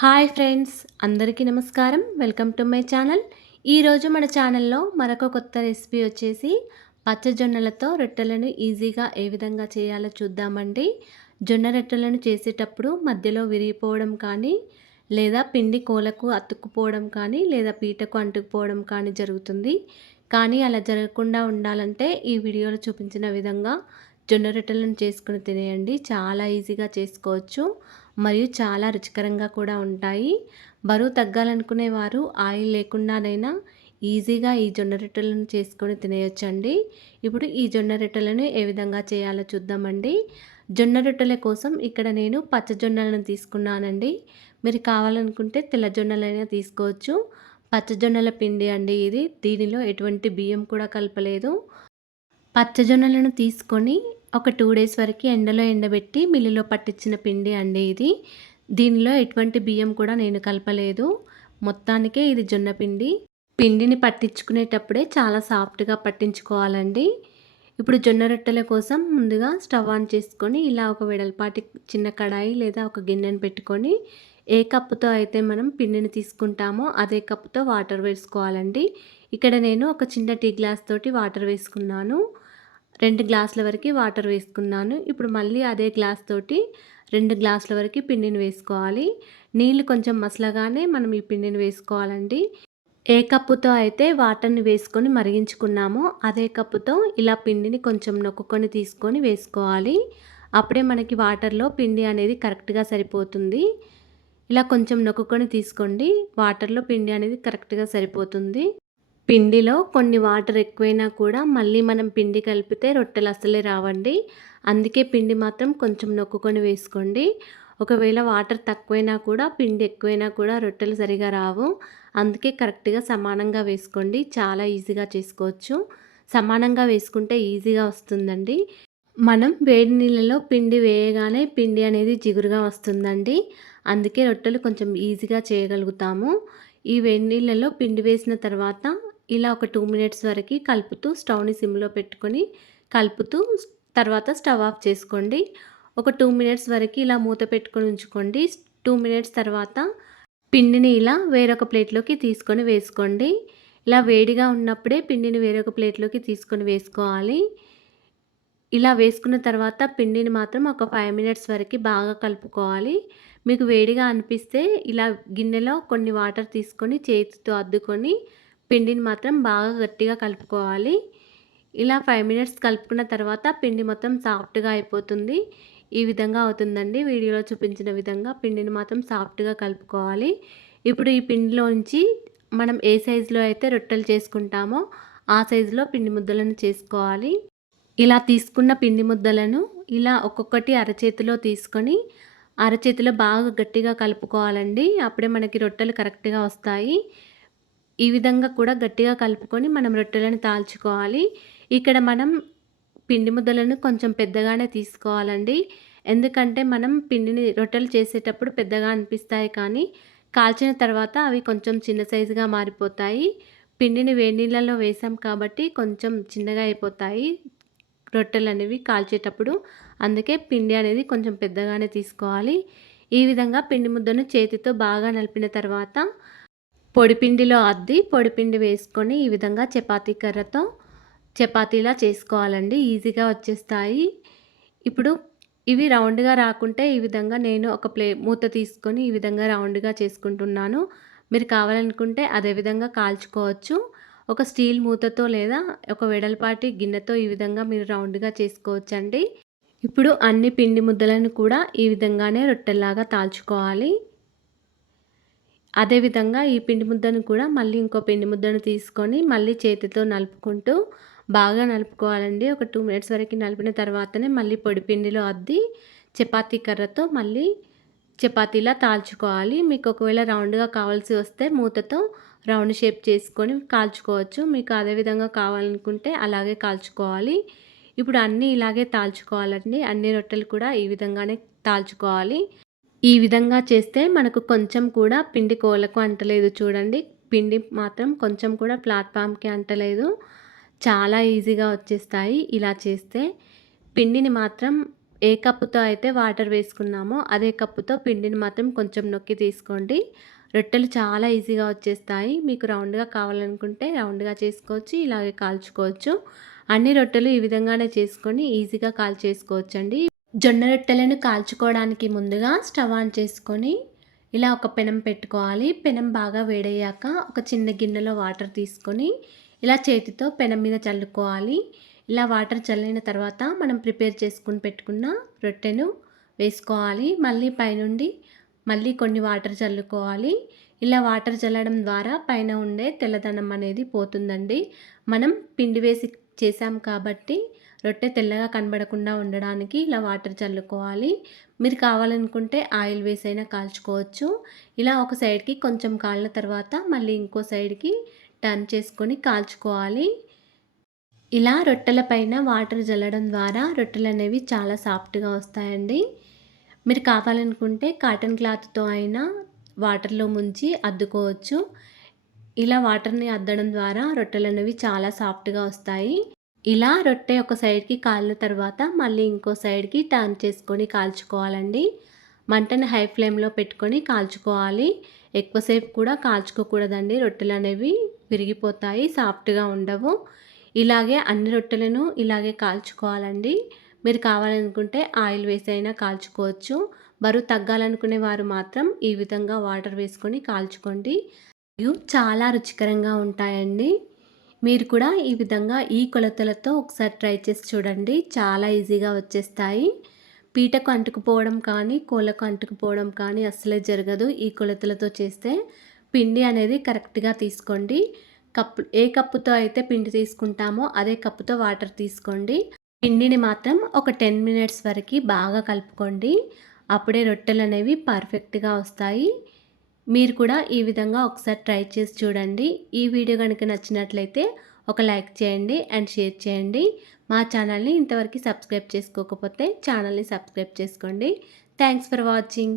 Hi friends అందరికీ నమస్కారం. Welcome to my channel. ఈరోజు మన ఛానల్లో మరొక కొత్త రెసిపీ వచ్చేసి పచ్చజొన్నలతో రొట్టెలను ఈజీగా ఏ విధంగా చేయాలో చూద్దామండి. జొన్న రొట్టెలను చేసేటప్పుడు మధ్యలో విరిగిపోవడం కానీ లేదా పిండి కోలకు అతుక్కుపోవడం కానీ లేదా పీటకు అంటుకుపోవడం కానీ జరుగుతుంది. కానీ అలా జరగకుండా ఉండాలంటే ఈ వీడియోలో చూపించిన విధంగా జొన్న రొట్టెలను చేసుకుని తినేయండి. చాలా ఈజీగా చేసుకోవచ్చు. మరియు చాలా రుచికరంగా కూడా ఉంటాయి. బరువు తగ్గాలనుకునే వారు ఆయిల్ లేకుండానైనా ఈజీగా ఈ జొన్న రొట్టెలను చేసుకొని తినేయొచ్చండి. ఇప్పుడు ఈ జొన్న రొట్టెలను ఏ విధంగా చేయాలో చూద్దామండి. జొన్న రొట్టెల కోసం ఇక్కడ నేను పచ్చజొన్నలను తీసుకున్నానండి. మీరు కావాలనుకుంటే తెల్ల జొన్నలైనా తీసుకోవచ్చు. పచ్చజొన్నల పిండి అండి ఇది. దీనిలో ఎటువంటి బియ్యం కూడా కలపలేదు. పచ్చజొన్నలను తీసుకొని ఒక టూ డేస్ వరకు ఎండలో ఎండబెట్టి మిల్లులో పట్టించిన పిండి అండి ఇది. దీనిలో ఎటువంటి బియ్యం కూడా నేను కలపలేదు. మొత్తానికే ఇది జొన్న పిండి. పిండిని పట్టించుకునేటప్పుడే చాలా సాఫ్ట్గా పట్టించుకోవాలండి. ఇప్పుడు జొన్న రొట్టెల కోసం ముందుగా స్టవ్ ఆన్ చేసుకొని ఇలా ఒక వెడల్పాటి చిన్న కడాయి లేదా ఒక గిన్నెను పెట్టుకొని ఏ కప్పుతో అయితే మనం పిండిని తీసుకుంటామో అదే కప్పుతో వాటర్ వేసుకోవాలండి. ఇక్కడ నేను ఒక చిన్న టీ గ్లాస్ తోటి వాటర్ వేసుకున్నాను. రెండు గ్లాసుల వరకు వాటర్ వేసుకున్నాను. ఇప్పుడు మళ్ళీ అదే గ్లాస్ తోటి రెండు గ్లాసుల వరకు పిండిని వేసుకోవాలి. నీళ్ళు కొంచెం మసలగానే మనం ఈ పిండిని వేసుకోవాలండి. ఏ కప్పుతో అయితే వాటర్ని వేసుకొని మరిగించుకున్నామో అదే కప్పుతో ఇలా పిండిని కొంచెం నొక్కుకొని తీసుకొని వేసుకోవాలి. అప్పుడే మనకి వాటర్లో పిండి అనేది కరెక్ట్గా సరిపోతుంది. ఇలా కొంచెం నొక్కుకొని తీసుకోండి. వాటర్లో పిండి అనేది కరెక్ట్గా సరిపోతుంది. పిండిలో కొన్ని వాటర్ ఎక్కువైనా కూడా మళ్ళీ మనం పిండి కలిపితే రొట్టెలు అసలే రావండి. అందుకే పిండి మాత్రం కొంచెం నొక్కుకొని వేసుకోండి. ఒకవేళ వాటర్ తక్కువైనా కూడా పిండి ఎక్కువైనా కూడా రొట్టెలు సరిగా రావు. అందుకే కరెక్ట్గా సమానంగా వేసుకోండి. చాలా ఈజీగా చేసుకోవచ్చు. సమానంగా వేసుకుంటే ఈజీగా వస్తుందండి. మనం వేడి నీళ్ళలో పిండి వేయగానే పిండి అనేది జిగురుగా వస్తుందండి. అందుకే రొట్టెలు కొంచెం ఈజీగా చేయగలుగుతాము. ఈ వేడి నీళ్ళలో పిండి వేసిన తర్వాత ఇలా ఒక టూ మినిట్స్ వరకు కలుపుతూ స్టవ్ని సిమ్లో పెట్టుకొని కలుపుతూ తర్వాత స్టవ్ ఆఫ్ చేసుకోండి. ఒక టూ మినిట్స్ వరకు ఇలా మూత పెట్టుకొని ఉంచుకోండి. టూ మినిట్స్ తర్వాత పిండిని ఇలా వేరొక ప్లేట్లోకి తీసుకొని వేసుకోండి. ఇలా వేడిగా ఉన్నప్పుడే పిండిని వేరొక ప్లేట్లోకి తీసుకొని వేసుకోవాలి. ఇలా వేసుకున్న తర్వాత పిండిని మాత్రం ఒక ఫైవ్ మినిట్స్ వరకు బాగా కలుపుకోవాలి. మీకు వేడిగా అనిపిస్తే ఇలా గిన్నెలో కొన్ని వాటర్ తీసుకొని చేతితో అద్దుకొని పిండిని మాత్రం బాగా గట్టిగా కలుపుకోవాలి. ఇలా ఫైవ్ మినిట్స్ కలుపుకున్న తర్వాత పిండి మొత్తం సాఫ్ట్గా అయిపోతుంది. ఈ విధంగా అవుతుందండి. వీడియోలో చూపించిన విధంగా పిండిని మాత్రం సాఫ్ట్గా కలుపుకోవాలి. ఇప్పుడు ఈ పిండిలోంచి మనం ఏ సైజులో అయితే రొట్టెలు చేసుకుంటామో ఆ సైజులో పిండి ముద్దలను చేసుకోవాలి. ఇలా తీసుకున్న పిండి ముద్దలను ఇలా ఒక్కొక్కటి అరచేతిలో తీసుకొని అరచేతిలో బాగా గట్టిగా కలుపుకోవాలండి. అప్పుడే మనకి రొట్టెలు కరెక్ట్గా వస్తాయి. ఈ విధంగా కూడా గట్టిగా కలుపుకొని మనం రొట్టెలను తాల్చుకోవాలి. ఇక్కడ మనం పిండి ముద్దలను కొంచెం పెద్దగానే తీసుకోవాలండి. ఎందుకంటే మనం పిండిని రొట్టెలు చేసేటప్పుడు పెద్దగా అనిపిస్తాయి కానీ కాల్చిన తర్వాత అవి కొంచెం చిన్న సైజుగా మారిపోతాయి. పిండిని వేడి నీళ్ళలో వేసాం కాబట్టి కొంచెం చిన్నగా అయిపోతాయి రొట్టెలు అనేవి కాల్చేటప్పుడు. అందుకే పిండి అనేది కొంచెం పెద్దగానే తీసుకోవాలి. ఈ విధంగా పిండి ముద్దను చేతితో బాగా నలిపిన తర్వాత పొడిపిండిలో అద్ది పొడిపిండి వేసుకొని ఈ విధంగా చపాతీ కర్రతో చపాతీలా చేసుకోవాలండి. ఈజీగా వచ్చేస్తాయి. ఇప్పుడు ఇవి రౌండ్గా రాకుంటే ఈ విధంగా నేను ఒక ప్లే మూత తీసుకొని ఈ విధంగా రౌండ్గా చేసుకుంటున్నాను. మీరు కావాలనుకుంటే అదే విధంగా కాల్చుకోవచ్చు. ఒక స్టీల్ మూతతో లేదా ఒక వెడల్పాటి గిన్నెతో ఈ విధంగా మీరు రౌండ్గా చేసుకోవచ్చండి. ఇప్పుడు అన్ని పిండి ముద్దలను కూడా ఈ విధంగానే రొట్టెల్లాగా తాల్చుకోవాలి. అదేవిధంగా ఈ పిండి ముద్దను కూడా మళ్ళీ ఇంకో పిండి ముద్దను తీసుకొని మళ్ళీ చేతితో నలుపుకుంటూ బాగా నలుపుకోవాలండి. ఒక టూ మినిట్స్ వరకు నలిపిన తర్వాతనే మళ్ళీ పొడి పిండిలో అద్ది చపాతీ కర్రతో మళ్ళీ చపాతీలా తాల్చుకోవాలి. మీకు ఒకవేళ రౌండ్గా కావాల్సి వస్తే మూతతో రౌండ్ షేప్ చేసుకొని కాల్చుకోవచ్చు. మీకు అదేవిధంగా కావాలనుకుంటే అలాగే కాల్చుకోవాలి. ఇప్పుడు అన్నీ ఇలాగే తాల్చుకోవాలండి. అన్ని రొట్టెలు కూడా ఈ విధంగానే తాల్చుకోవాలి. ఈ విధంగా చేస్తే మనకు కొంచెం కూడా పిండి కోలకు అంటలేదు చూడండి. పిండి మాత్రం కొంచెం కూడా ప్లాట్ఫామ్కి అంటలేదు. చాలా ఈజీగా వచ్చేస్తాయి ఇలా చేస్తే. పిండిని మాత్రం ఏ కప్పుతో అయితే వాటర్ వేసుకున్నామో అదే కప్పుతో పిండిని మాత్రం కొంచెం నొక్కి తీసుకోండి. రొట్టెలు చాలా ఈజీగా వచ్చేస్తాయి. మీకు రౌండ్గా కావాలనుకుంటే రౌండ్గా చేసుకోవచ్చు ఇలాగే కాల్చుకోవచ్చు. అన్ని రొట్టెలు ఈ విధంగానే చేసుకొని ఈజీగా కాల్ చేసుకోవచ్చండి జొన్న రొట్టెలను కాల్చుకోవడానికి ముందుగా స్టవ్ ఆన్ చేసుకొని ఇలా ఒక పెనం పెట్టుకోవాలి. పెనం బాగా వేడయ్యాక ఒక చిన్న గిన్నెలో వాటర్ తీసుకొని ఇలా చేతితో పెనం మీద చల్లుకోవాలి. ఇలా వాటర్ చల్లిన తర్వాత మనం ప్రిపేర్ చేసుకుని పెట్టుకున్న రొట్టెను వేసుకోవాలి. మళ్ళీ పైనుండి మళ్ళీ కొన్ని వాటర్ చల్లుకోవాలి. ఇలా వాటర్ చల్లడం ద్వారా పైన ఉండే తెల్లదనం అనేది పోతుందండి. మనం పిండి వేసి చేసాం కాబట్టి రొట్టె తెల్లగా కనబడకుండా ఉండడానికి ఇలా వాటర్ చల్లుకోవాలి. మీరు కావాలనుకుంటే ఆయిల్ వేసైనా కాల్చుకోవచ్చు. ఇలా ఒక సైడ్కి కొంచెం కాళ్ళ తర్వాత మళ్ళీ ఇంకో సైడ్కి టర్న్ చేసుకొని కాల్చుకోవాలి. ఇలా రొట్టెల పైన వాటర్ జల్లడం ద్వారా రొట్టెలు అనేవి చాలా సాఫ్ట్గా వస్తాయండి. మీరు కావాలనుకుంటే కాటన్ క్లాత్తో అయినా వాటర్లో ముంచి అద్దుకోవచ్చు. ఇలా వాటర్ని అద్దడం ద్వారా రొట్టెలు అనేవి చాలా సాఫ్ట్గా వస్తాయి. ఇలా రొట్టె ఒక సైడ్కి కాలిన తర్వాత మళ్ళీ ఇంకో సైడ్కి టర్న్ చేసుకొని కాల్చుకోవాలండి. మంటని హై ఫ్లేమ్లో పెట్టుకొని కాల్చుకోవాలి. ఎక్కువసేపు కూడా కాల్చుకోకూడదండి. రొట్టెలు అనేవి విరిగిపోతాయి సాఫ్ట్గా ఉండవు. ఇలాగే అన్ని రొట్టెలను ఇలాగే కాల్చుకోవాలండి. మీరు కావాలనుకుంటే ఆయిల్ వేసి అయినా కాల్చుకోవచ్చు. బరువు తగ్గాలనుకునే వారు మాత్రం ఈ విధంగా వాటర్ వేసుకొని కాల్చుకోండి. ఇవి చాలా రుచికరంగా ఉంటాయండి. మీరు కూడా ఈ విధంగా ఈ కొలతలతో ఒకసారి ట్రై చేసి చూడండి. చాలా ఈజీగా వచ్చేస్తాయి. పీటకు అంటుకుపోవడం కానీ కోళ్ళకు అంటుకుపోవడం కానీ అస్సలే జరగదు ఈ కొలతలతో చేస్తే. పిండి అనేది కరెక్ట్గా తీసుకోండి. కప్పు ఏ కప్పుతో అయితే పిండి తీసుకుంటామో అదే కప్పుతో వాటర్ తీసుకోండి. పిండిని మాత్రం ఒక టెన్ మినిట్స్ వరకు బాగా కలుపుకోండి. అప్పుడే రొట్టెలు అనేవి పర్ఫెక్ట్గా వస్తాయి. మీరు కూడా ఈ విధంగా ఒకసారి ట్రై చేసి చూడండి. ఈ వీడియో కనుక నచ్చినట్లయితే ఒక లైక్ చేయండి అండ్ షేర్ చేయండి. మా ఛానల్ని ఇంతవరకు సబ్స్క్రైబ్ చేసుకోకపోతే ఛానల్ని సబ్స్క్రైబ్ చేసుకోండి. Thanks for watching.